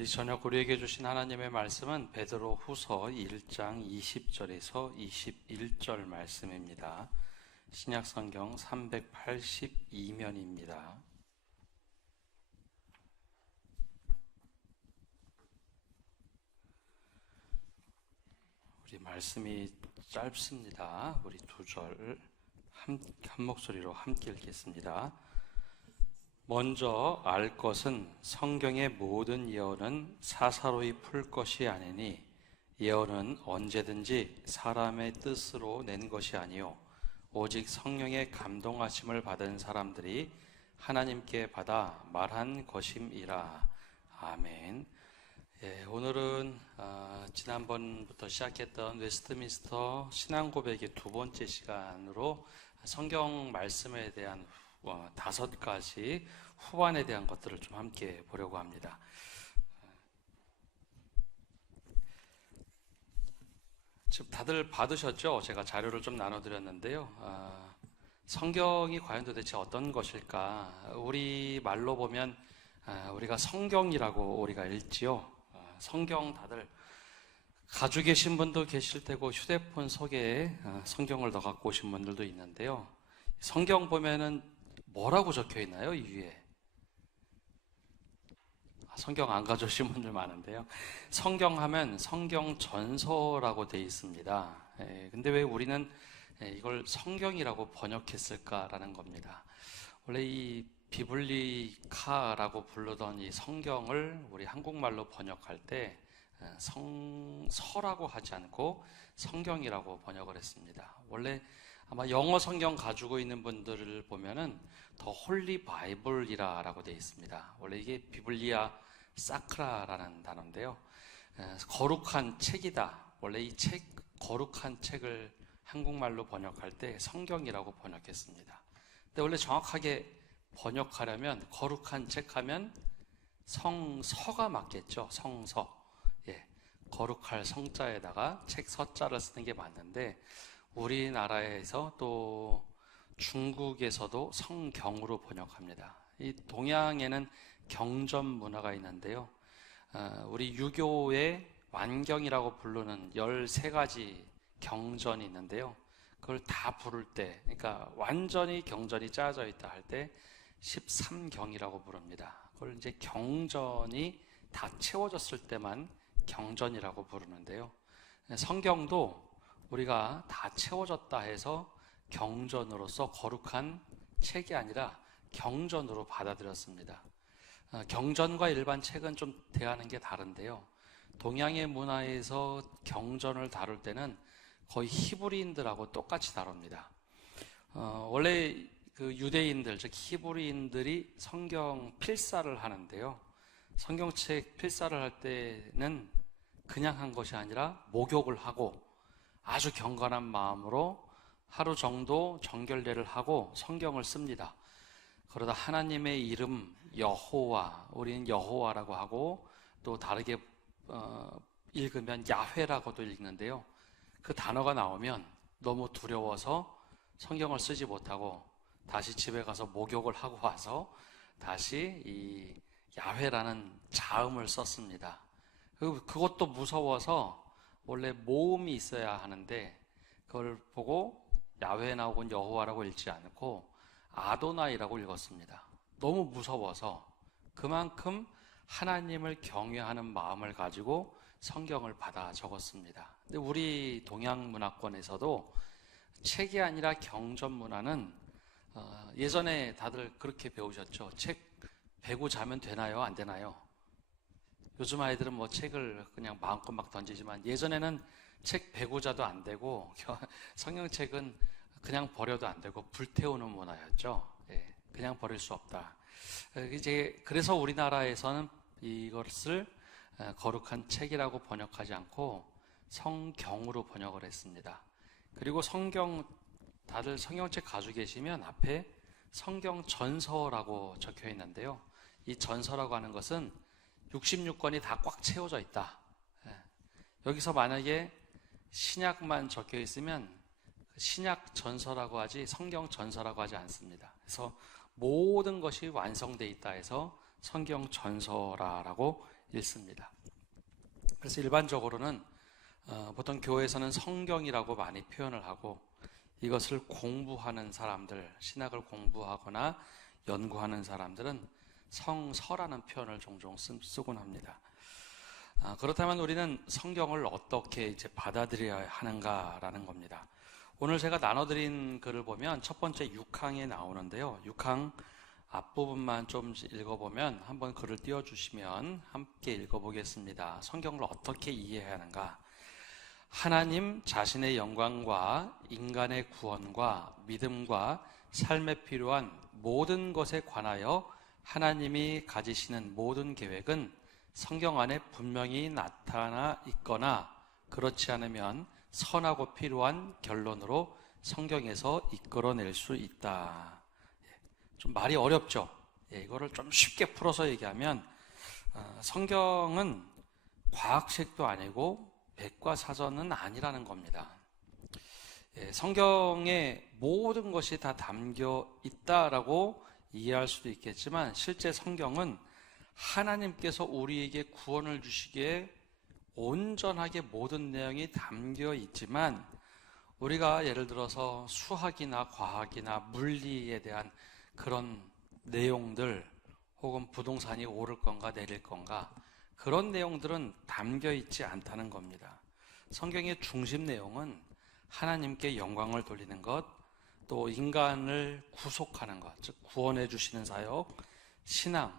이 저녁 우리에게 주신 하나님의 말씀은 베드로 후서 1장 20절에서 21절 말씀입니다. 신약성경 382면입니다. 우리 말씀이 짧습니다. 우리 두 절 한 목소리로 함께 읽겠습니다. 먼저 알 것은 성경의 모든 예언은 사사로이 풀 것이 아니니 예언은 언제든지 사람의 뜻으로 낸 것이 아니요 오직 성령의 감동하심을 받은 사람들이 하나님께 받아 말한 것임이라. 아멘. 오늘은 지난번부터 시작했던 웨스트민스터 신앙고백의 두 번째 시간으로 성경 말씀에 대한 5가지 후반에 대한 것들을 좀 함께 보려고 합니다. 지금 다들 받으셨죠? 제가 자료를 좀 나눠드렸는데요. 성경이 과연 도대체 어떤 것일까? 우리 말로 보면 우리가 성경이라고 우리가 읽지요. 성경 다들 가지고 계신 분도 계실 테고 휴대폰 속에 성경을 넣어 갖고 오신 분들도 있는데요. 성경 보면은 뭐라고 적혀 있나요? 이 위에 성경 안 가져오신 분들 많은데요. 성경 하면 성경 전서라고 되어 있습니다. 근데 왜 우리는 이걸 성경이라고 번역했을까라는 겁니다. 원래 이 비블리카라고 부르던 이 성경을 우리 한국말로 번역할 때 서라고 하지 않고 성경이라고 번역을 했습니다. 원래 아마 영어 성경 가지고 있는 분들을 보면은 더 홀리 바이블이라고 되어 있습니다. 원래 이게 비블리아 사크라라는 단어인데요. 거룩한 책이다. 원래 이 책, 거룩한 책을 한국말로 번역할 때 성경이라고 번역했습니다. 근데 원래 정확하게 번역하려면 거룩한 책 하면 성서가 맞겠죠. 성서. 거룩할 성자에다가 책 서자를 쓰는 게 맞는데 우리나라에서 또 중국에서도 성경으로 번역합니다. 이 동양에는 경전 문화가 있는데요. 우리 유교의 완경이라고 부르는 13가지 경전이 있는데요. 그걸 다 부를 때, 그러니까 완전히 경전이 짜져 있다 할 때 13경이라고 부릅니다. 그걸 이제 경전이 다 채워졌을 때만 경전이라고 부르는데요. 성경도 우리가 다 채워졌다 해서 경전으로서 거룩한 책이 아니라 경전으로 받아들였습니다. 경전과 일반 책은 좀 대하는 게 다른데요. 동양의 문화에서 경전을 다룰 때는 거의 히브리인들하고 똑같이 다룹니다. 원래 그 유대인들, 즉 히브리인들이 성경 필사를 하는데요. 성경책 필사를 할 때는 그냥 한 것이 아니라 목욕을 하고 아주 경건한 마음으로 하루 정도 정결례를 하고 성경을 씁니다. 그러다 하나님의 이름 여호와, 우리는 여호와라고 하고 또 다르게 읽으면 야훼라고도 읽는데요. 그 단어가 나오면 너무 두려워서 성경을 쓰지 못하고 다시 집에 가서 목욕을 하고 와서 다시 이 야훼라는 자음을 썼습니다. 그것도 무서워서 원래 모음이 있어야 하는데 그걸 보고 야훼 나오곤 여호와라고 읽지 않고 아도나이라고 읽었습니다. 너무 무서워서 그만큼 하나님을 경외하는 마음을 가지고 성경을 받아 적었습니다. 근데 우리 동양 문화권에서도 책이 아니라 경전 문화는 예전에 다들 그렇게 배우셨죠. 책 베고 자면 되나요? 안 되나요? 요즘 아이들은 뭐 책을 그냥 마음껏 막 던지지만 예전에는 책 베고 자도 안 되고 성경책은 그냥 버려도 안 되고 불태우는 문화였죠. 그냥 버릴 수 없다. 이제 그래서 우리나라에서는 이것을 거룩한 책이라고 번역하지 않고 성경으로 번역을 했습니다. 그리고 다들 성경책 가지고 계시면 앞에 성경 전서라고 적혀 있는데요. 이 전서라고 하는 것은 66권이 다 꽉 채워져 있다. 여기서 만약에 신약만 적혀 있으면 신약 전서라고 하지 성경 전서라고 하지 않습니다. 그래서 모든 것이 완성되어 있다 해서 성경 전서라고 읽습니다. 그래서 일반적으로는 보통 교회에서는 성경이라고 많이 표현을 하고 이것을 공부하는 사람들, 신학을 공부하거나 연구하는 사람들은 성서라는 표현을 종종 쓰곤 합니다. 그렇다면 우리는 성경을 어떻게 이제 받아들여야 하는가라는 겁니다. 오늘 제가 나눠드린 글을 보면 첫 번째 6항에 나오는데요. 6항 앞부분만 좀 읽어보면 한번 글을 띄워주시면 함께 읽어보겠습니다. 성경을 어떻게 이해해야 하는가? 하나님 자신의 영광과 인간의 구원과 믿음과 삶에 필요한 모든 것에 관하여 하나님이 가지시는 모든 계획은 성경 안에 분명히 나타나 있거나 그렇지 않으면 선하고 필요한 결론으로 성경에서 이끌어낼 수 있다. 좀 말이 어렵죠? 이거를 좀 쉽게 풀어서 얘기하면 성경은 과학책도 아니고 백과사전은 아니라는 겁니다. 성경에 모든 것이 다 담겨 있다라고 이해할 수도 있겠지만 실제 성경은 하나님께서 우리에게 구원을 주시기에 온전하게 모든 내용이 담겨 있지만 우리가 예를 들어서 수학이나 과학이나 물리에 대한 그런 내용들 혹은 부동산이 오를 건가 내릴 건가 그런 내용들은 담겨 있지 않다는 겁니다. 성경의 중심 내용은 하나님께 영광을 돌리는 것, 또 인간을 구속하는 것, 즉 구원해 주시는 사역, 신앙,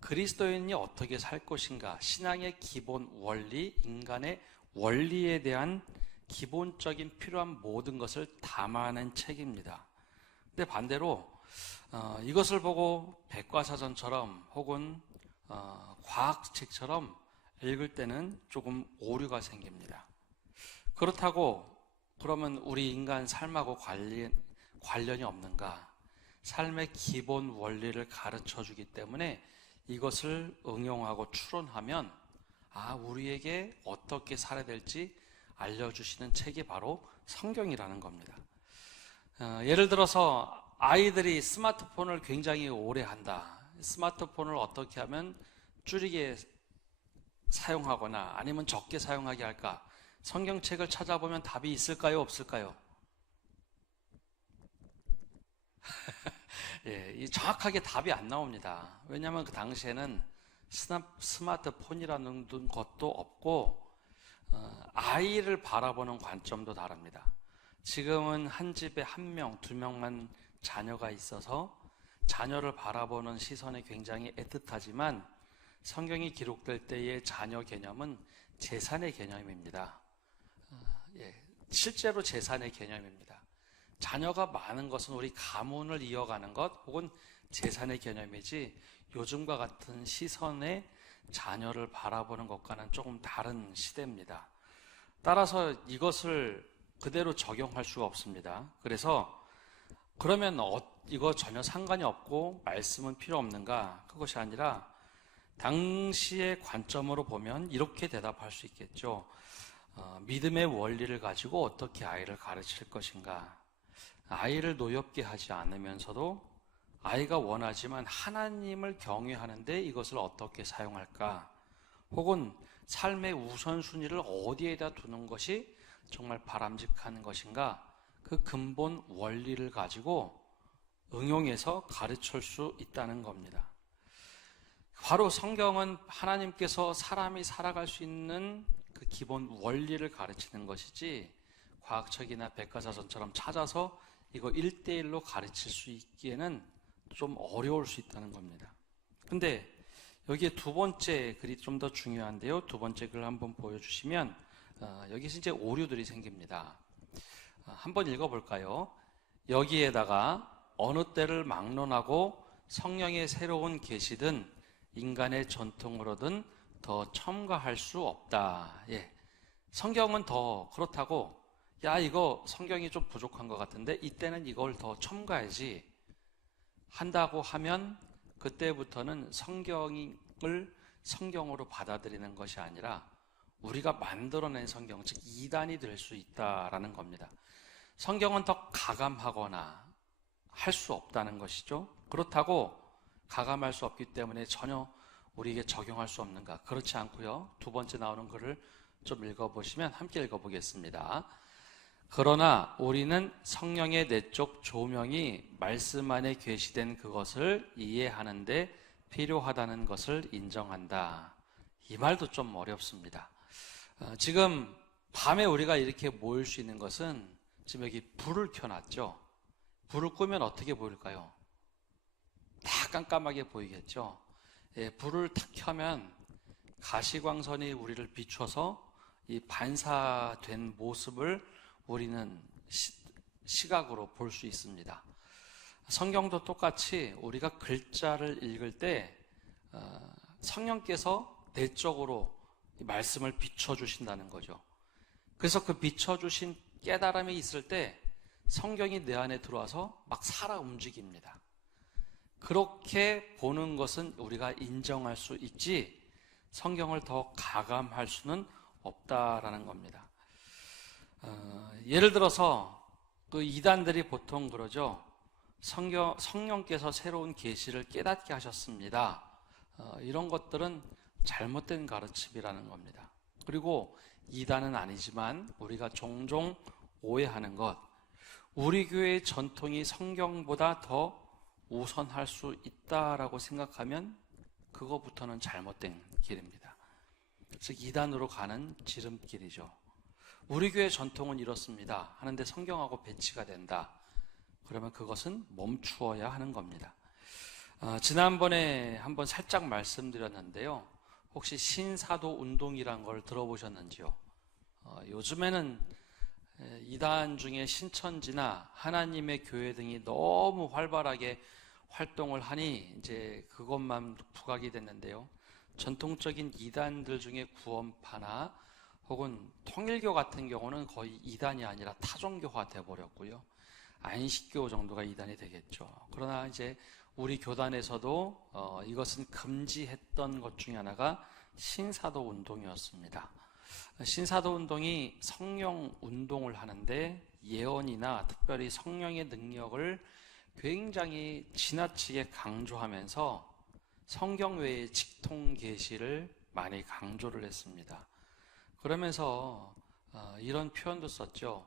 그리스도인이 어떻게 살 것인가, 신앙의 기본 원리, 인간의 원리에 대한 기본적인 필요한 모든 것을 담아낸 책입니다. 근데 반대로 이것을 보고 백과사전처럼 혹은 과학책처럼 읽을 때는 조금 오류가 생깁니다. 그렇다고 그러면 우리 인간 삶하고 관련이 없는가? 삶의 기본 원리를 가르쳐 주기 때문에 이것을 응용하고 추론하면 우리에게 어떻게 살아야 될지 알려주시는 책이 바로 성경이라는 겁니다. 예를 들어서 아이들이 스마트폰을 굉장히 오래 한다. 스마트폰을 어떻게 하면 줄이게 사용하거나 아니면 적게 사용하게 할까? 성경책을 찾아보면 답이 있을까요? 없을까요? 정확하게 답이 안 나옵니다. 왜냐하면 그 당시에는 스마트폰이라는 것도 없고 아이를 바라보는 관점도 다릅니다. 지금은 한 집에 한 명, 두 명만 자녀가 있어서 자녀를 바라보는 시선이 굉장히 애틋하지만 성경이 기록될 때의 자녀 개념은 재산의 개념입니다. 실제로 재산의 개념입니다. 자녀가 많은 것은 우리 가문을 이어가는 것 혹은 재산의 개념이지 요즘과 같은 시선의 자녀를 바라보는 것과는 조금 다른 시대입니다. 따라서 이것을 그대로 적용할 수가 없습니다. 그래서 그러면 이거 전혀 상관이 없고 말씀은 필요 없는가? 그것이 아니라 당시의 관점으로 보면 이렇게 대답할 수 있겠죠. 믿음의 원리를 가지고 어떻게 아이를 가르칠 것인가? 아이를 노엽게 하지 않으면서도 아이가 원하지만 하나님을 경외하는데 이것을 어떻게 사용할까? 혹은 삶의 우선순위를 어디에다 두는 것이 정말 바람직한 것인가? 그 근본 원리를 가지고 응용해서 가르칠 수 있다는 겁니다. 바로 성경은 하나님께서 사람이 살아갈 수 있는 그 기본 원리를 가르치는 것이지 과학책이나 백과사전처럼 찾아서 이거 1대1로 가르칠 수 있기에는 좀 어려울 수 있다는 겁니다. 근데 여기에 두 번째 글이 좀 더 중요한데요. 두 번째 글을 한번 보여주시면 여기서 이제 오류들이 생깁니다. 한번 읽어볼까요? 여기에다가 어느 때를 막론하고 성령의 새로운 계시든 인간의 전통으로든 더 첨가할 수 없다. 성경은 더 그렇다고 이거 성경이 좀 부족한 것 같은데 이때는 이걸 더 첨가해야지 한다고 하면 그때부터는 성경을 성경으로 받아들이는 것이 아니라 우리가 만들어낸 성경, 즉 이단이 될 수 있다라는 겁니다. 성경은 더 가감하거나 할 수 없다는 것이죠. 그렇다고 가감할 수 없기 때문에 전혀 우리에게 적용할 수 없는가? 그렇지 않고요. 두 번째 나오는 글을 좀 읽어보시면 함께 읽어보겠습니다. 그러나 우리는 성령의 내적 조명이 말씀 안에 계시된 그것을 이해하는데 필요하다는 것을 인정한다. 이 말도 좀 어렵습니다. 지금 밤에 우리가 이렇게 모일 수 있는 것은 지금 여기 불을 켜놨죠. 불을 끄면 어떻게 보일까요? 다 깜깜하게 보이겠죠. 예, 불을 탁 켜면 가시광선이 우리를 비춰서 이 반사된 모습을 우리는 시각으로 볼 수 있습니다. 성경도 똑같이 우리가 글자를 읽을 때 성령께서 내적으로 말씀을 비춰주신다는 거죠. 그래서 그 비춰주신 깨달음이 있을 때 성경이 내 안에 들어와서 막 살아 움직입니다. 그렇게 보는 것은 우리가 인정할 수 있지 성경을 더 가감할 수는 없다라는 겁니다. 예를 들어서 그 이단들이 보통 그러죠. 성령께서 새로운 계시를 깨닫게 하셨습니다. 이런 것들은 잘못된 가르침이라는 겁니다. 그리고 이단은 아니지만 우리가 종종 오해하는 것, 우리 교회의 전통이 성경보다 더 우선할 수 있다라고 생각하면 그거부터는 잘못된 길입니다. 즉 이단으로 가는 지름길이죠. 우리 교회 전통은 이렇습니다 하는데 성경하고 배치가 된다. 그러면 그것은 멈추어야 하는 겁니다. 지난번에 한번 살짝 말씀드렸는데요. 혹시 신사도 운동이란 걸 들어보셨는지요? 요즘에는 이단 중에 신천지나 하나님의 교회 등이 너무 활발하게 활동을 하니 이제 그것만 부각이 됐는데요. 전통적인 이단들 중에 구원파나 혹은 통일교 같은 경우는 거의 이단이 아니라 타종교화 돼버렸고요. 안식교 정도가 이단이 되겠죠. 그러나 이제 우리 교단에서도 이것은 금지했던 것 중에 하나가 신사도 운동이었습니다. 신사도 운동이 성령 운동을 하는데 예언이나 특별히 성령의 능력을 굉장히 지나치게 강조하면서 성경 외의 직통 계시를 많이 강조를 했습니다. 그러면서 이런 표현도 썼죠.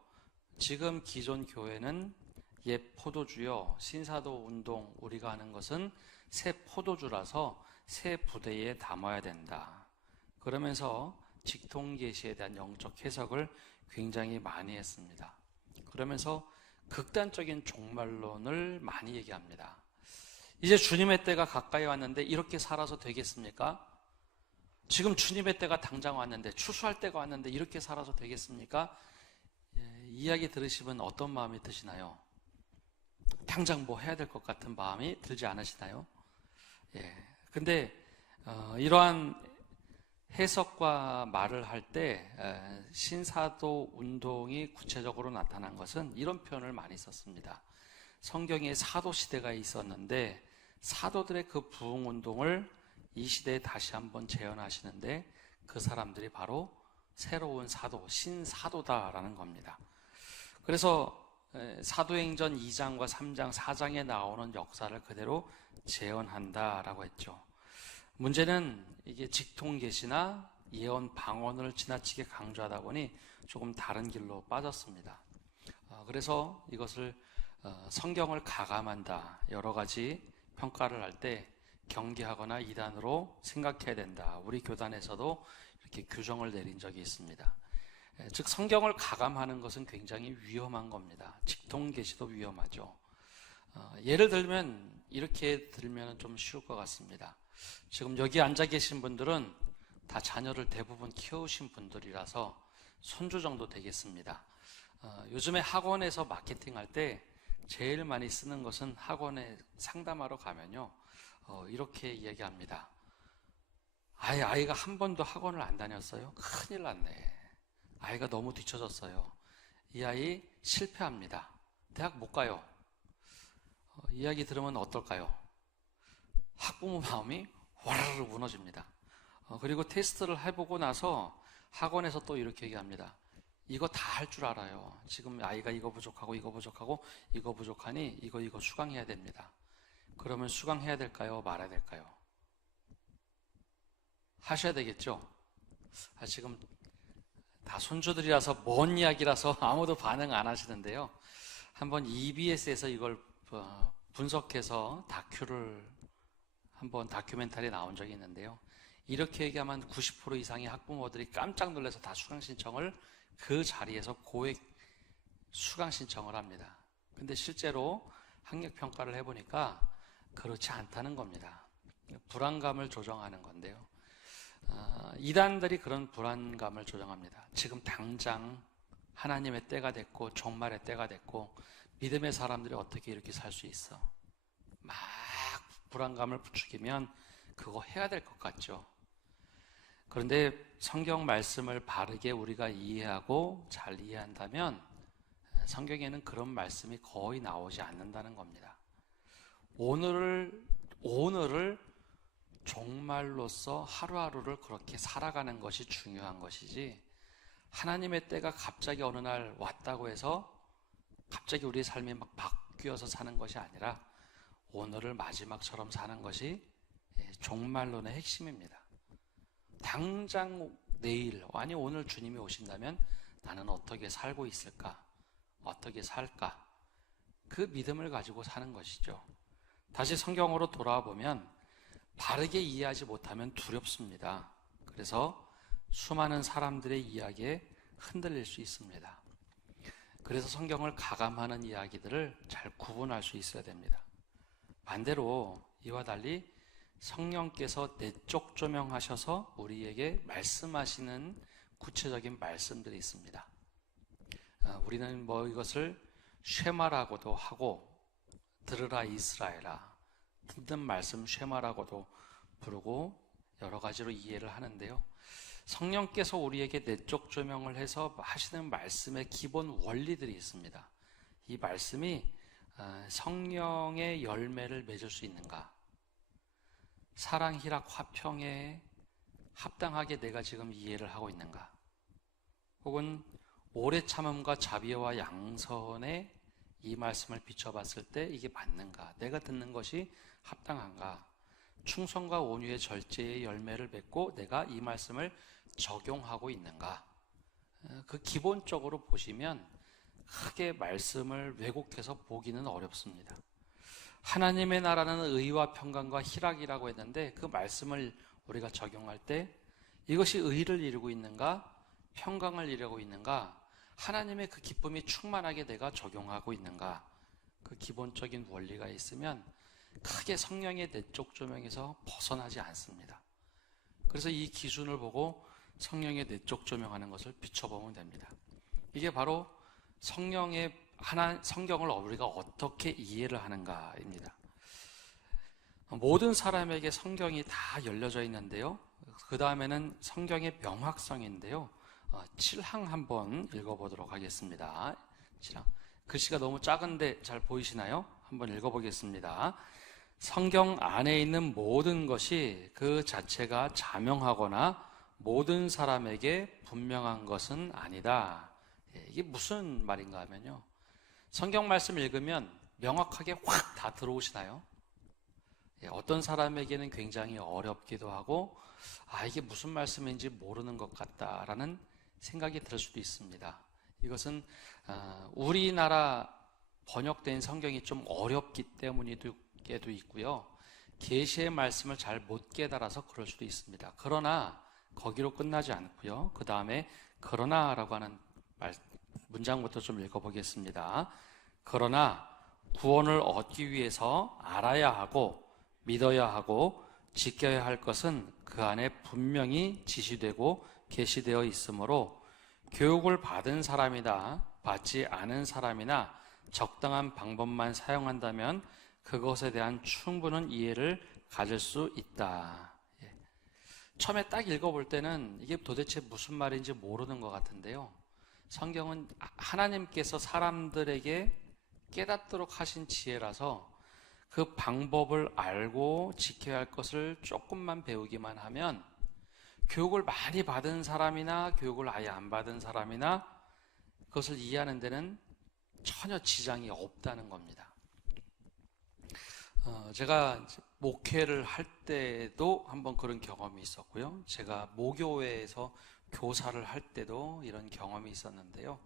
지금 기존 교회는 옛 포도주요, 신사도 운동 우리가 하는 것은 새 포도주라서 새 부대에 담아야 된다. 그러면서 직통 계시에 대한 영적 해석을 굉장히 많이 했습니다. 그러면서 극단적인 종말론을 많이 얘기합니다. 이제 주님의 때가 가까이 왔는데 이렇게 살아서 되겠습니까? 지금 주님의 때가 당장 왔는데 추수할 때가 왔는데 이렇게 살아서 되겠습니까? 이야기 들으시면 어떤 마음이 드시나요? 당장 뭐 해야 될 것 같은 마음이 들지 않으시나요? 근데 이러한 해석과 말을 할 때 신사도 운동이 구체적으로 나타난 것은 이런 표현을 많이 썼습니다. 성경에 사도 시대가 있었는데 사도들의 그 부흥 운동을 이 시대에 다시 한번 재현하시는데 그 사람들이 바로 새로운 사도, 신사도다라는 겁니다. 그래서 사도행전 2장과 3장, 4장에 나오는 역사를 그대로 재현한다라고 했죠. 문제는 이게 직통 계시나 예언 방언을 지나치게 강조하다 보니 조금 다른 길로 빠졌습니다. 그래서 이것을 성경을 가감한다, 여러 가지 평가를 할 때 경계하거나 이단으로 생각해야 된다. 우리 교단에서도 이렇게 규정을 내린 적이 있습니다. 즉 성경을 가감하는 것은 굉장히 위험한 겁니다. 직통 계시도 위험하죠. 예를 들면 이렇게 들면 좀 쉬울 것 같습니다. 지금 여기 앉아 계신 분들은 다 자녀를 대부분 키우신 분들이라서 손주 정도 되겠습니다. 요즘에 학원에서 마케팅할 때 제일 많이 쓰는 것은 학원에 상담하러 가면요, 이렇게 얘기합니다. 아이가 한 번도 학원을 안 다녔어요? 큰일 났네. 아이가 너무 뒤처졌어요. 이 아이 실패합니다. 대학 못 가요. 이야기 들으면 어떨까요? 학부모 마음이 와르르 무너집니다. 그리고 테스트를 해보고 나서 학원에서 또 이렇게 얘기합니다. 이거 다 할 줄 알아요. 지금 아이가 이거 부족하고 이거 부족하고 이거 부족하니 이거 수강해야 됩니다. 그러면 수강해야 될까요? 말아야 될까요? 하셔야 되겠죠? 지금 다 손주들이라서 먼 이야기라서 아무도 반응 안 하시는데요. 한번 EBS에서 이걸 분석해서 한번 다큐멘터리 나온 적이 있는데요. 이렇게 얘기하면 90% 이상의 학부모들이 깜짝 놀라서 다 수강 신청을 그 자리에서 고액 수강 신청을 합니다. 근데 실제로 학력 평가를 해보니까 그렇지 않다는 겁니다. 불안감을 조정하는 건데요. 이단들이 그런 불안감을 조정합니다. 지금 당장 하나님의 때가 됐고 종말의 때가 됐고 믿음의 사람들이 어떻게 이렇게 살 수 있어? 막 불안감을 부추기면 그거 해야 될 것 같죠. 그런데 성경 말씀을 바르게 우리가 이해하고 잘 이해한다면 성경에는 그런 말씀이 거의 나오지 않는다는 겁니다. 오늘을 종말로서 하루하루를 그렇게 살아가는 것이 중요한 것이지, 하나님의 때가 갑자기 어느 날 왔다고 해서 갑자기 우리의 삶이 막 바뀌어서 사는 것이 아니라 오늘을 마지막처럼 사는 것이 종말론의 핵심입니다. 당장 내일, 아니 오늘 주님이 오신다면 나는 어떻게 살고 있을까? 어떻게 살까? 그 믿음을 가지고 사는 것이죠. 다시 성경으로 돌아와 보면 바르게 이해하지 못하면 두렵습니다. 그래서 수많은 사람들의 이야기에 흔들릴 수 있습니다. 그래서 성경을 가감하는 이야기들을 잘 구분할 수 있어야 됩니다. 반대로 이와 달리 성령께서 내적 조명하셔서 우리에게 말씀하시는 구체적인 말씀들이 있습니다. 우리는 이것을 쉐마라고도 하고 들으라 이스라엘아, 듣는 말씀 쉐마라고도 부르고 여러 가지로 이해를 하는데요. 성령께서 우리에게 내적 조명을 해서 하시는 말씀의 기본 원리들이 있습니다. 이 말씀이 성령의 열매를 맺을 수 있는가? 사랑, 희락, 화평에 합당하게 내가 지금 이해를 하고 있는가? 혹은 오래 참음과 자비와 양선에 이 말씀을 비춰봤을 때 이게 맞는가? 내가 듣는 것이 합당한가? 충성과 온유의 절제의 열매를 맺고 내가 이 말씀을 적용하고 있는가? 그 기본적으로 보시면 크게 말씀을 왜곡해서 보기는 어렵습니다. 하나님의 나라는 의와 평강과 희락이라고 했는데 그 말씀을 우리가 적용할 때 이것이 의를 이루고 있는가? 평강을 이루고 있는가? 하나님의 그 기쁨이 충만하게 내가 적용하고 있는가? 그 기본적인 원리가 있으면 크게 성령의 내적 조명에서 벗어나지 않습니다. 그래서 이 기준을 보고 성령의 내적 조명하는 것을 비춰보면 됩니다. 이게 바로 성경을 우리가 어떻게 이해를 하는가입니다. 모든 사람에게 성경이 다 열려져 있는데요. 그 다음에는 성경의 명확성인데요. 7항 한번 읽어보도록 하겠습니다. 7항. 글씨가 너무 작은데 잘 보이시나요? 한번 읽어보겠습니다. 성경 안에 있는 모든 것이 그 자체가 자명하거나 모든 사람에게 분명한 것은 아니다. 이게 무슨 말인가 하면요. 성경 말씀 읽으면 명확하게 확 다 들어오시나요? 어떤 사람에게는 굉장히 어렵기도 하고 이게 무슨 말씀인지 모르는 것 같다라는 생각이 들 수도 있습니다. 이것은 우리나라 번역된 성경이 좀 어렵기 때문에도 있고요. 계시의 말씀을 잘 못 깨달아서 그럴 수도 있습니다. 그러나 거기로 끝나지 않고요. 그 다음에 그러나라고 하는 문장부터 좀 읽어보겠습니다. 그러나 구원을 얻기 위해서 알아야 하고 믿어야 하고 지켜야 할 것은 그 안에 분명히 지시되고 계시되어 있으므로 교육을 받은 사람이나 받지 않은 사람이나 적당한 방법만 사용한다면 그것에 대한 충분한 이해를 가질 수 있다. 처음에 딱 읽어볼 때는 이게 도대체 무슨 말인지 모르는 것 같은데요. 성경은 하나님께서 사람들에게 깨닫도록 하신 지혜라서 그 방법을 알고 지켜야 할 것을 조금만 배우기만 하면 교육을 많이 받은 사람이나 교육을 아예 안 받은 사람이나 그것을 이해하는 데는 전혀 지장이 없다는 겁니다. 제가 이제 목회를 할 때도 한번 그런 경험이 있었고요. 제가 모교회에서 교사를 할 때도 이런 경험이 있었는데요.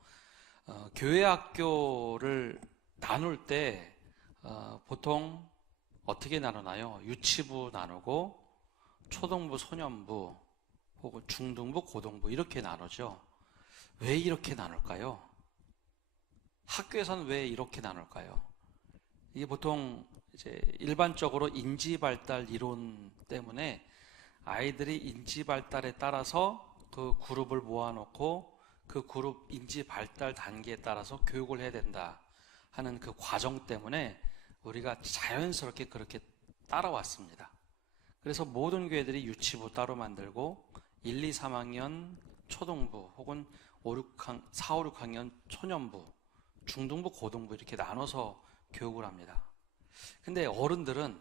교회 학교를 나눌 때 보통 어떻게 나누나요? 유치부 나누고 초등부, 소년부, 혹은 중등부, 고등부 이렇게 나누죠. 왜 이렇게 나눌까요? 학교에서는 왜 이렇게 나눌까요? 이게 보통 이제 일반적으로 인지 발달 이론 때문에 아이들이 인지 발달에 따라서 그 그룹을 모아놓고 그 그룹 인지 발달 단계에 따라서 교육을 해야 된다 하는 그 과정 때문에 우리가 자연스럽게 그렇게 따라왔습니다. 그래서 모든 교회들이 유치부 따로 만들고 1, 2, 3학년 초등부 혹은 4, 5, 6학년 초년부, 중등부, 고등부 이렇게 나눠서 교육을 합니다. 근데 어른들은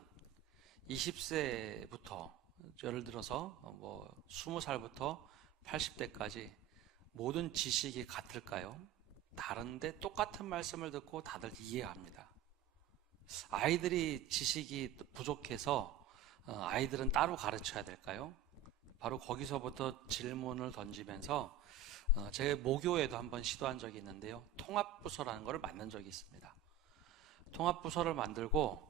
20세부터 예를 들어서 20살부터 80대까지 모든 지식이 같을까요? 다른데 똑같은 말씀을 듣고 다들 이해합니다. 아이들이 지식이 부족해서 아이들은 따로 가르쳐야 될까요? 바로 거기서부터 질문을 던지면서 제 모교에도 한번 시도한 적이 있는데요. 통합부서라는 걸 만든 적이 있습니다. 통합부서를 만들고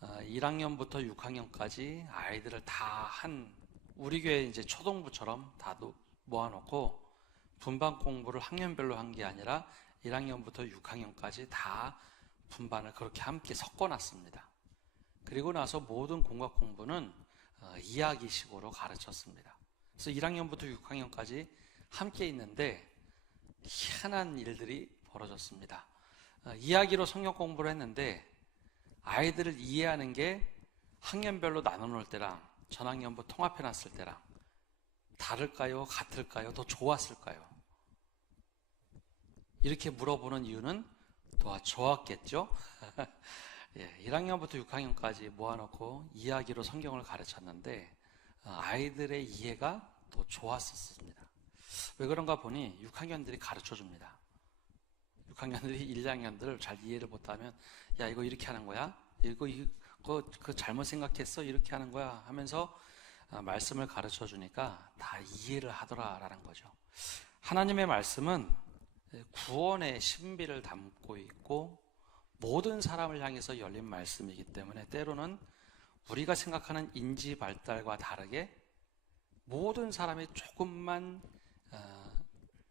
1학년부터 6학년까지 아이들을 다 우리 교회 이제 초등부처럼 다 모아놓고 분반 공부를 학년별로 한 게 아니라 1학년부터 6학년까지 다 분반을 그렇게 함께 섞어놨습니다. 그리고 나서 모든 공학 공부는 이야기식으로 가르쳤습니다. 그래서 1학년부터 6학년까지 함께 있는데 희한한 일들이 벌어졌습니다. 이야기로 성경 공부를 했는데 아이들을 이해하는 게 학년별로 나눠놓을 때랑 전학년부 통합해놨을 때랑 다를까요? 같을까요? 더 좋았을까요? 이렇게 물어보는 이유는 더 좋았겠죠? 1학년부터 6학년까지 모아놓고 이야기로 성경을 가르쳤는데 아이들의 이해가 더 좋았었습니다. 왜 그런가 보니 6학년들이 가르쳐줍니다. 6학년들이 1, 2학년들 잘 이해를 못하면 야 이거 이렇게 하는 거야? 이거 잘못 생각했어? 이렇게 하는 거야? 하면서 말씀을 가르쳐 주니까 다 이해를 하더라라는 거죠. 하나님의 말씀은 구원의 신비를 담고 있고 모든 사람을 향해서 열린 말씀이기 때문에 때로는 우리가 생각하는 인지 발달과 다르게 모든 사람이 조금만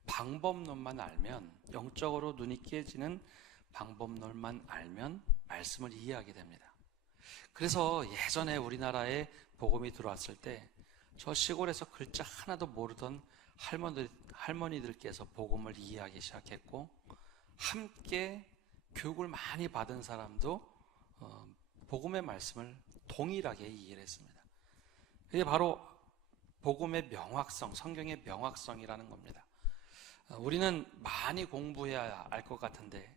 방법론만 알면, 영적으로 눈이 깨지는 방법론만 알면 말씀을 이해하게 됩니다. 그래서 예전에 우리나라에 복음이 들어왔을 때 저 시골에서 글자 하나도 모르던 할머니들께서 복음을 이해하기 시작했고, 함께 교육을 많이 받은 사람도 복음의 말씀을 동일하게 이해를 했습니다. 이게 바로 복음의 명확성, 성경의 명확성이라는 겁니다. 우리는 많이 공부해야 알 것 같은데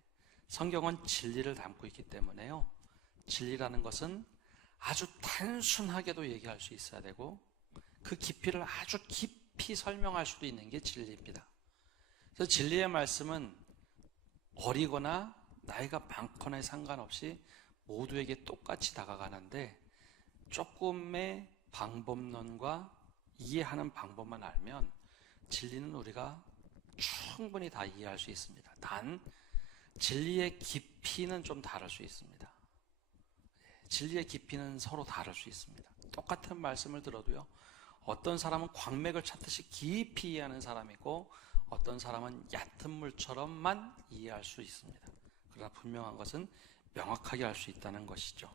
성경은 진리를 담고 있기 때문에요. 진리라는 것은 아주 단순하게도 얘기할 수 있어야 되고 그 깊이를 아주 깊이 설명할 수도 있는 게 진리입니다. 그래서 진리의 말씀은 어리거나 나이가 많거나에 상관없이 모두에게 똑같이 다가가는데 조금의 방법론과 이해하는 방법만 알면 진리는 우리가 충분히 다 이해할 수 있습니다. 단 진리의 깊이는 좀 다를 수 있습니다. 진리의 깊이는 서로 다를 수 있습니다. 똑같은 말씀을 들어도요, 어떤 사람은 광맥을 찾듯이 깊이 이해하는 사람이고 어떤 사람은 얕은 물처럼만 이해할 수 있습니다. 그러나 분명한 것은 명확하게 할 수 있다는 것이죠.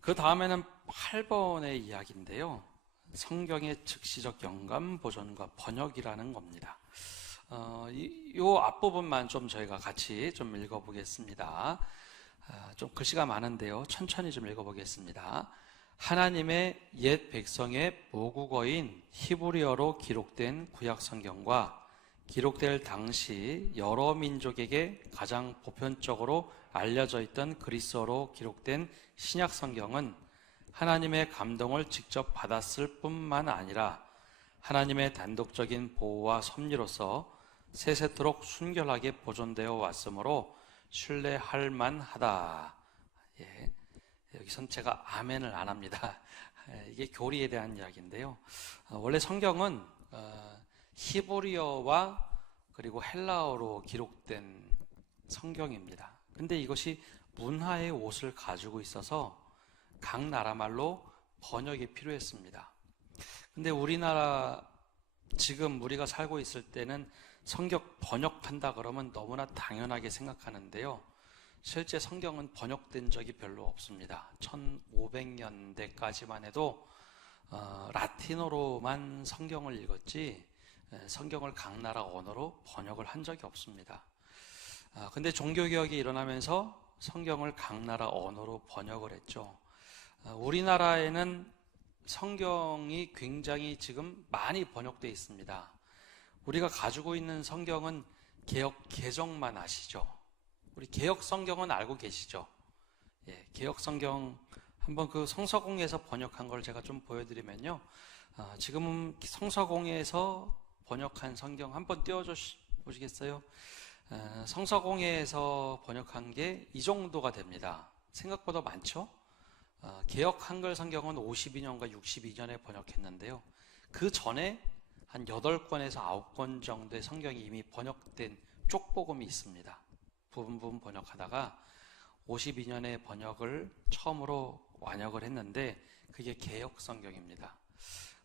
그 다음에는 8번의 이야기인데요. 성경의 즉시적 영감, 보존과 번역이라는 겁니다. 이 앞부분만 좀 저희가 같이 좀 읽어보겠습니다. 좀 글씨가 많은데요. 천천히 좀 읽어보겠습니다. 하나님의 옛 백성의 모국어인 히브리어로 기록된 구약 성경과 기록될 당시 여러 민족에게 가장 보편적으로 알려져 있던 그리스어로 기록된 신약 성경은 하나님의 감동을 직접 받았을 뿐만 아니라 하나님의 단독적인 보호와 섭리로서 세세토록 순결하게 보존되어 왔으므로 신뢰할 만하다. 여기선 제가 아멘을 안 합니다. 이게 교리에 대한 이야기인데요. 원래 성경은 히브리어와 그리고 헬라어로 기록된 성경입니다. 근데 이것이 문화의 옷을 가지고 있어서 각 나라 말로 번역이 필요했습니다. 근데 우리나라 지금 우리가 살고 있을 때는 성경 번역한다 그러면 너무나 당연하게 생각하는데요. 실제 성경은 번역된 적이 별로 없습니다. 1500년대까지만 해도 라틴어로만 성경을 읽었지 성경을 각 나라 언어로 번역을 한 적이 없습니다. 근데 종교개혁이 일어나면서 성경을 각 나라 언어로 번역을 했죠. 우리나라에는 성경이 굉장히 지금 많이 번역되어 있습니다. 우리가 가지고 있는 성경은 개역 개정만 아시죠? 우리 개역 성경은 알고 계시죠? 예, 개역 성경 한번 그 성서공회에서 번역한 걸 제가 좀 보여드리면요. 지금 성서공회에서 번역한 성경 한번 띄워보시겠어요? 성서공회에서 번역한 게 이 정도가 됩니다. 생각보다 많죠? 개역 한글 성경은 52년과 62년에 번역했는데요. 그 전에 한 8권에서 9권 정도의 성경이 이미 번역된 쪽복음이 있습니다. 부분 번역하다가 52년에 번역을 처음으로 완역을 했는데 그게 개역 성경입니다.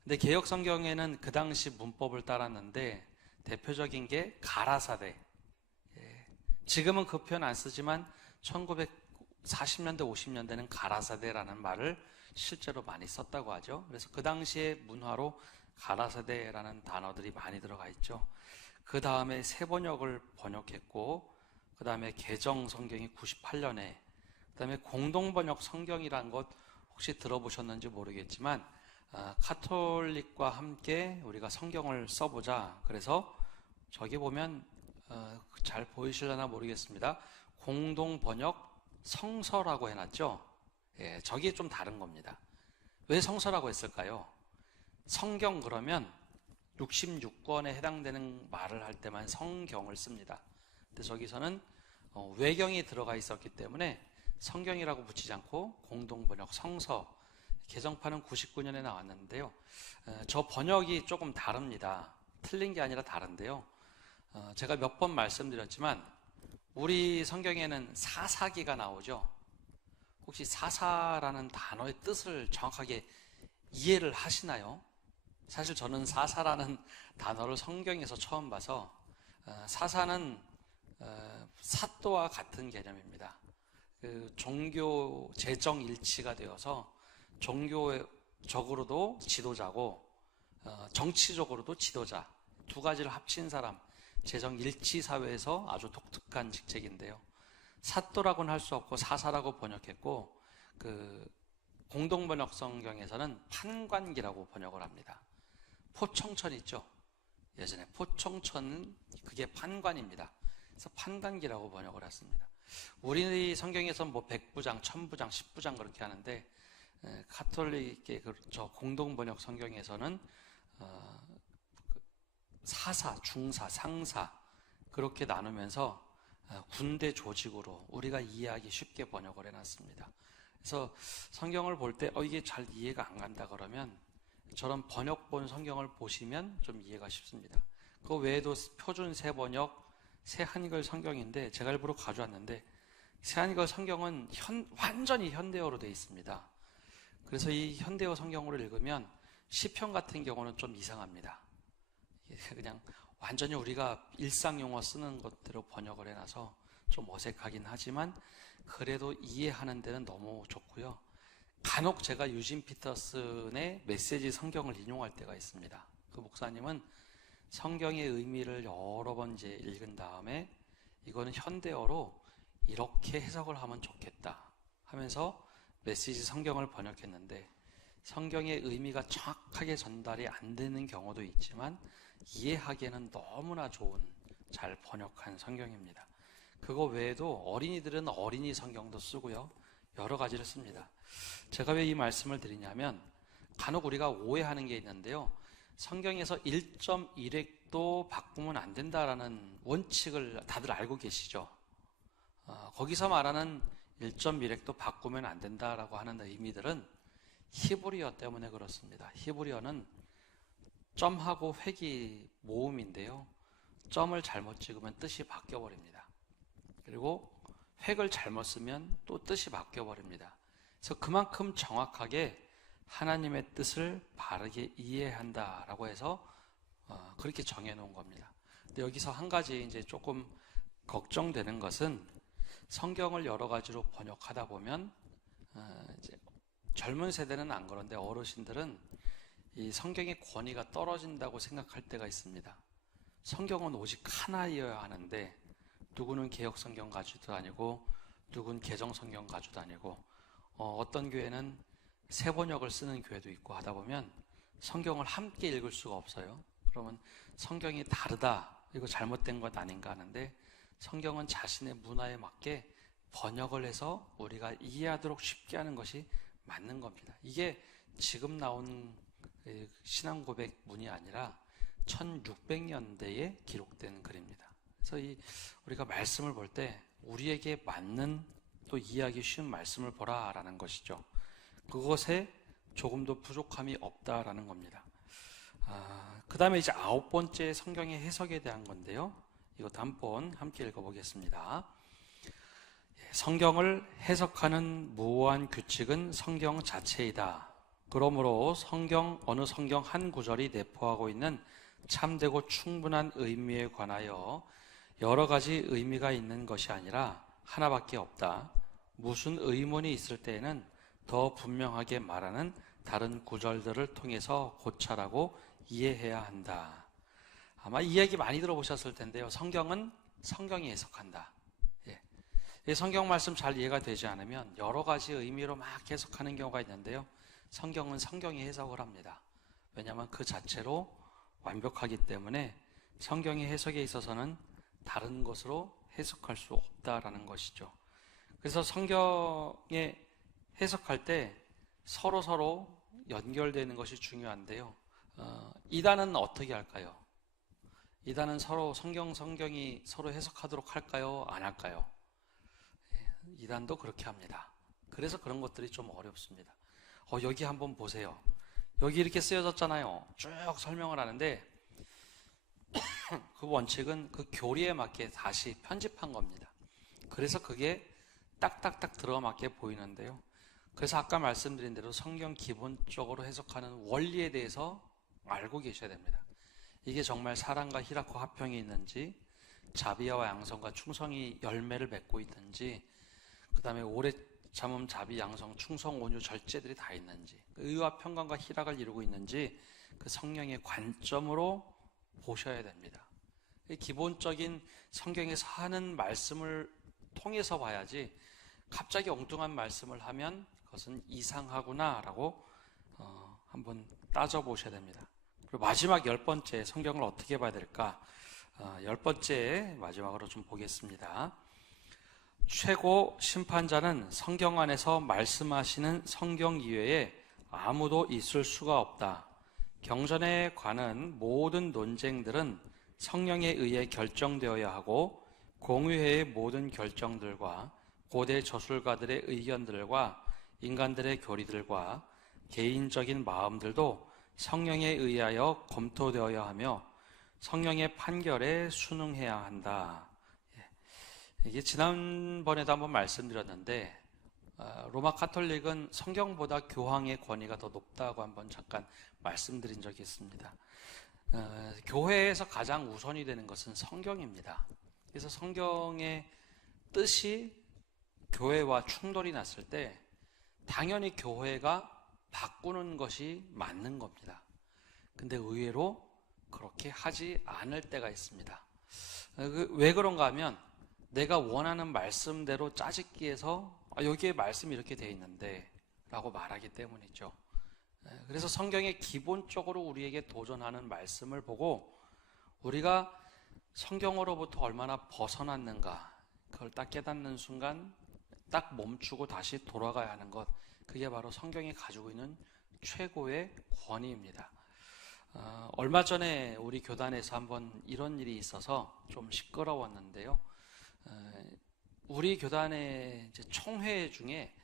근데 개역 성경에는 그 당시 문법을 따랐는데 대표적인 게 가라사대. 지금은 그 표현 안 쓰지만 1940년대 50년대는 가라사대라는 말을 실제로 많이 썼다고 하죠. 그래서 그 당시의 문화로 가라사대라는 단어들이 많이 들어가 있죠. 그 다음에 세번역을 번역했고 그 다음에 개정 성경이 98년에 그 다음에 공동번역 성경이라는 것 혹시 들어보셨는지 모르겠지만 카톨릭과 함께 우리가 성경을 써보자. 그래서 저기 보면 잘 보이실려나 모르겠습니다. 공동번역 성서라고 해놨죠. 예, 저게 좀 다른 겁니다. 왜 성서라고 했을까요? 성경 그러면 66권에 해당되는 말을 할 때만 성경을 씁니다. 근데 저기서는 외경이 들어가 있었기 때문에 성경이라고 붙이지 않고 공동번역 성서 개정판은 99년에 나왔는데요. 저 번역이 조금 다릅니다. 틀린 게 아니라 다른데요. 제가 몇 번 말씀드렸지만 우리 성경에는 사사기가 나오죠. 혹시 사사라는 단어의 뜻을 정확하게 이해를 하시나요? 사실 저는 사사라는 단어를 성경에서 처음 봐서 사사는 사또와 같은 개념입니다. 그 종교 재정 일치가 되어서 종교적으로도 지도자고 정치적으로도 지도자 두 가지를 합친 사람 재정 일치 사회에서 아주 독특한 직책인데요. 사또라고는 할 수 없고 사사라고 번역했고 그 공동번역 성경에서는 판관기라고 번역을 합니다. 포청천 있죠. 예전에 포청천은 그게 판관입니다. 그래서 판관기라고 번역을 했습니다. 우리 성경에서는 뭐 100부장, 1000부장, 10부장 그렇게 하는데 카톨릭의 저 공동번역 성경에서는 사사, 중사, 상사 그렇게 나누면서 군대 조직으로 우리가 이해하기 쉽게 번역을 해놨습니다. 그래서 성경을 볼 때 이게 잘 이해가 안 간다 그러면 저런 번역본 성경을 보시면 좀 이해가 쉽습니다. 그 외에도 표준 새번역, 새한글 성경인데 제가 일부러 가져왔는데 새한글 성경은 완전히 현대어로 되어 있습니다. 그래서 이 현대어 성경으로 읽으면 시편 같은 경우는 좀 이상합니다. 그냥 완전히 우리가 일상 용어 쓰는 것대로 번역을 해놔서 좀 어색하긴 하지만 그래도 이해하는 데는 너무 좋고요. 간혹 제가 유진 피터슨의 메시지 성경을 인용할 때가 있습니다. 그 목사님은 성경의 의미를 여러 번 이제 읽은 다음에 이거는 현대어로 이렇게 해석을 하면 좋겠다 하면서 메시지 성경을 번역했는데 성경의 의미가 정확하게 전달이 안 되는 경우도 있지만 이해하기에는 너무나 좋은 잘 번역한 성경입니다. 그거 외에도 어린이들은 어린이 성경도 쓰고요. 여러 가지를 씁니다. 제가 왜 이 말씀을 드리냐면 간혹 우리가 오해하는 게 있는데요. 성경에서 1.1획도 바꾸면 안 된다라는 원칙을 다들 알고 계시죠? 거기서 말하는 1.1획도 바꾸면 안 된다라고 하는 의미들은 히브리어 때문에 그렇습니다. 히브리어는 점하고 획이 모음인데요. 점을 잘못 찍으면 뜻이 바뀌어버립니다. 그리고 획을 잘못 쓰면 또 뜻이 바뀌어버립니다. 그래서 그만큼 정확하게 하나님의 뜻을 바르게 이해한다라고 해서 그렇게 정해놓은 겁니다. 근데 여기서 한 가지 이제 조금 걱정되는 것은 성경을 여러 가지로 번역하다 보면 이제 젊은 세대는 안 그런데 어르신들은 이 성경의 권위가 떨어진다고 생각할 때가 있습니다. 성경은 오직 하나이어야 하는데 누구는 개혁 성경 가지고 다니고 누구는 개정 성경 가지고 다니고 어떤 교회는 세 번역을 쓰는 교회도 있고 하다 보면 성경을 함께 읽을 수가 없어요. 그러면 성경이 다르다, 이거 잘못된 것 아닌가 하는데 성경은 자신의 문화에 맞게 번역을 해서 우리가 이해하도록 쉽게 하는 것이 맞는 겁니다. 이게 지금 나온 신앙 고백문이 아니라 1600년대에 기록된 글입니다. 그래서 우리가 말씀을 볼 때 우리에게 맞는 또 이해하기 쉬운 말씀을 보라라는 것이죠. 그것에 조금도 부족함이 없다라는 겁니다. 그 다음에 이제 9번째 성경의 해석에 대한 건데요. 이것도 한번 함께 읽어보겠습니다. 성경을 해석하는 무오한 규칙은 성경 자체이다. 그러므로 어느 성경 한 구절이 내포하고 있는 참되고 충분한 의미에 관하여 여러 가지 의미가 있는 것이 아니라 하나밖에 없다. 무슨 의문이 있을 때에는 더 분명하게 말하는 다른 구절들을 통해서 고찰하고 이해해야 한다. 아마 이 얘기 많이 들어보셨을 텐데요. 성경은 성경이 해석한다. 이 성경 말씀 잘 이해가 되지 않으면 여러 가지 의미로 막 해석하는 경우가 있는데요. 성경은 성경이 해석을 합니다. 왜냐하면 그 자체로 완벽하기 때문에 성경의 해석에 있어서는 다른 것으로 해석할 수 없다라는 것이죠. 그래서 성경에 해석할 때 서로 연결되는 것이 중요한데요. 이단은 어떻게 할까요? 이단은 성경이 서로 해석하도록 할까요? 안 할까요? 이단도 그렇게 합니다. 그래서 그런 것들이 좀 어렵습니다. 여기 한번 보세요. 여기 이렇게 쓰여졌잖아요. 쭉 설명을 하는데 그 원칙은 그 교리에 맞게 다시 편집한 겁니다. 그래서 그게 딱딱딱 들어맞게 보이는데요. 그래서 아까 말씀드린 대로 성경 기본적으로 해석하는 원리에 대해서 알고 계셔야 됩니다. 이게 정말 사랑과 희락과 화평이 있는지, 자비와 양성과 충성이 열매를 맺고 있는지, 그 다음에 오래 참음, 자비, 양성, 충성, 온유, 절제들이 다 있는지, 의와 평강과 희락을 이루고 있는지 그 성령의 관점으로 보셔야 됩니다. 기본적인 성경에서 하는 말씀을 통해서 봐야지 갑자기 엉뚱한 말씀을 하면 그것은 이상하구나라고 한번 따져보셔야 됩니다. 그리고 마지막 10번째 성경을 어떻게 봐야 될까? 10번째 마지막으로 좀 보겠습니다. 최고 심판자는 성경 안에서 말씀하시는 성경 이외에 아무도 있을 수가 없다. 경전에 관한 모든 논쟁들은 성령에 의해 결정되어야 하고 공의회의 모든 결정들과 고대 저술가들의 의견들과 인간들의 교리들과 개인적인 마음들도 성령에 의하여 검토되어야 하며 성령의 판결에 순응해야 한다. 이게 지난번에도 한번 말씀드렸는데 로마 카톨릭은 성경보다 교황의 권위가 더 높다고 한번 잠깐 말씀드린 적이 있습니다. 교회에서 가장 우선이 되는 것은 성경입니다. 그래서 성경의 뜻이 교회와 충돌이 났을 때 당연히 교회가 바꾸는 것이 맞는 겁니다. 근데 의외로 그렇게 하지 않을 때가 있습니다. 왜 그런가 하면 내가 원하는 말씀대로 짜집기해서 여기에 말씀이 이렇게 돼 있는데 라고 말하기 때문이죠. 그래서 성경에 기본적으로 우리에게 도전하는 말씀을 보고 우리가 성경으로부터 얼마나 벗어났는가 그걸 딱 깨닫는 순간 딱 멈추고 다시 돌아가야 하는 것, 그게 바로 성경이 가지고 있는 최고의 권위입니다. 얼마 전에 우리 교단에서 한번 이런 일이 있어서 좀 시끄러웠는데요. 우리 교단의 이제 총회 중에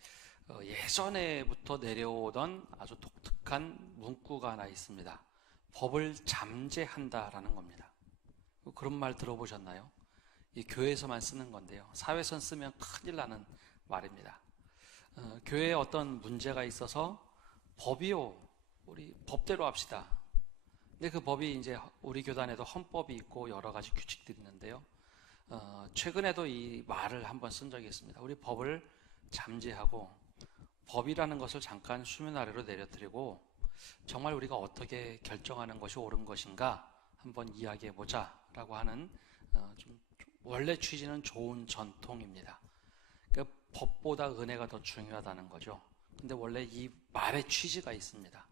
예전에부터 내려오던 아주 독특한 문구가 하나 있습니다. 법을 잠재한다라는 겁니다. 그런 말 들어보셨나요? 이 교회에서만 쓰는 건데요. 사회선 쓰면 큰일 나는 말입니다. 교회에 어떤 문제가 있어서 법이요, 우리 법대로 합시다. 근데 그 법이 이제 우리 교단에도 헌법이 있고 여러 가지 규칙들이 있는데요. 최근에도 이 말을 한번 쓴 적이 있습니다. 우리 법을 잠재하고 법이라는 것을 잠깐 수면 아래로 내려뜨리고 정말 우리가 어떻게 결정하는 것이 옳은 것인가 한번 이야기해 보자라고 하는 좀 원래 취지는 좋은 전통입니다. 그러니까 법보다 은혜가 더 중요하다는 거죠. 근데 원래 이 말의 취지가 있습니다.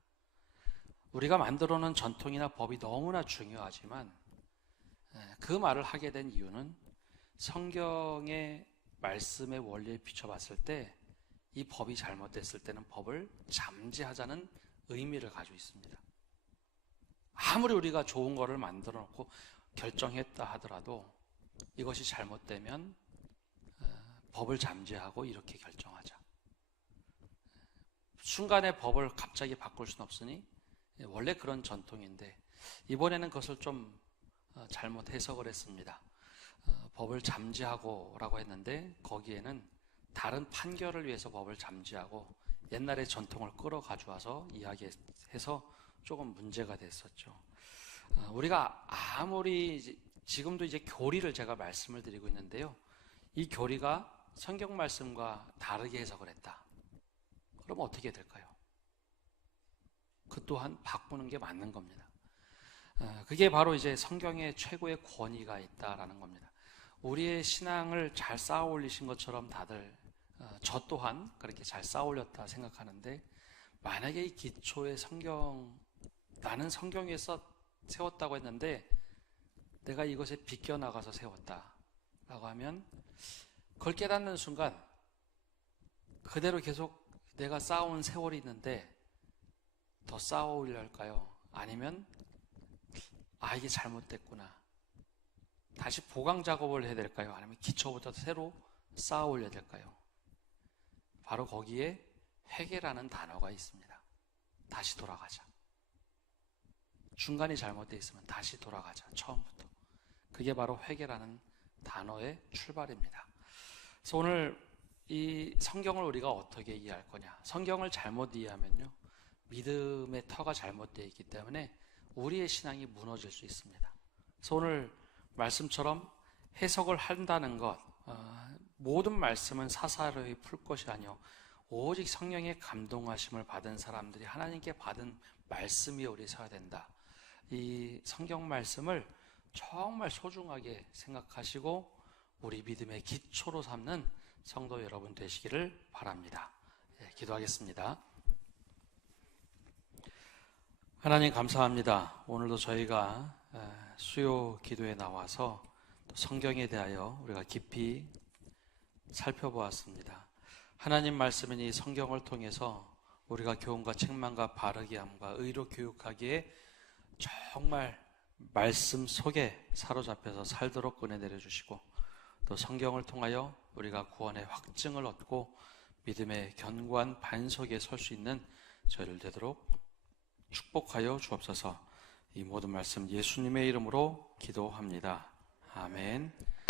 우리가 만들어 놓은 전통이나 법이 너무나 중요하지만 그 말을 하게 된 이유는 성경의 말씀의 원리에 비춰봤을 때 이 법이 잘못됐을 때는 법을 잠재하자는 의미를 가지고 있습니다. 아무리 우리가 좋은 거를 만들어 놓고 결정했다 하더라도 이것이 잘못되면 법을 잠재하고 이렇게 결정하자. 순간에 법을 갑자기 바꿀 수는 없으니 원래 그런 전통인데 이번에는 그것을 좀 잘못 해석을 했습니다. 법을 잠재하고 라고 했는데 거기에는 다른 판결을 위해서 법을 잠재하고 옛날의 전통을 끌어가지고 와서 이야기해서 조금 문제가 됐었죠. 우리가 아무리 지금도 이제 교리를 제가 말씀을 드리고 있는데요. 이 교리가 성경 말씀과 다르게 해석을 했다. 그러면 어떻게 될까요? 그 또한 바꾸는 게 맞는 겁니다. 그게 바로 이제 성경의 최고의 권위가 있다라는 겁니다. 우리의 신앙을 잘 쌓아 올리신 것처럼 다들 저 또한 그렇게 잘 쌓아 올렸다 생각하는데 만약에 이 기초의 나는 성경에서 세웠다고 했는데 내가 이것에 비껴나가서 세웠다라고 하면 그걸 깨닫는 순간 그대로 계속 내가 쌓아온 세월이 있는데 더 쌓아 올려 할까요? 아니면 이게 잘못됐구나. 다시 보강 작업을 해야 될까요? 아니면 기초부터 새로 쌓아 올려야 될까요? 바로 거기에 회개라는 단어가 있습니다. 다시 돌아가자. 중간이 잘못되어 있으면 다시 돌아가자. 처음부터. 그게 바로 회개라는 단어의 출발입니다. 그래서 오늘 이 성경을 우리가 어떻게 이해할 거냐. 성경을 잘못 이해하면요. 믿음의 터가 잘못되어 있기 때문에 우리의 신앙이 무너질 수 있습니다. 그래서 오늘 말씀처럼 해석을 한다는 것, 모든 말씀은 사사로이 풀 것이 아니요 오직 성령의 감동하심을 받은 사람들이 하나님께 받은 말씀이 우리 서야 된다. 이 성경 말씀을 정말 소중하게 생각하시고 우리 믿음의 기초로 삼는 성도 여러분 되시기를 바랍니다. 기도하겠습니다. 하나님 감사합니다. 오늘도 저희가 수요 기도에 나와서 성경에 대하여 우리가 깊이 살펴보았습니다. 하나님 말씀은 이 성경을 통해서 우리가 교훈과 책망과 바르게 함과 의로 교육하기에 정말 말씀 속에 사로잡혀서 살도록 은혜 내려주시고 또 성경을 통하여 우리가 구원의 확증을 얻고 믿음의 견고한 반석에 설 수 있는 저희를 되도록 축복하여 주옵소서. 이 모든 말씀 예수님의 이름으로 기도합니다. 아멘.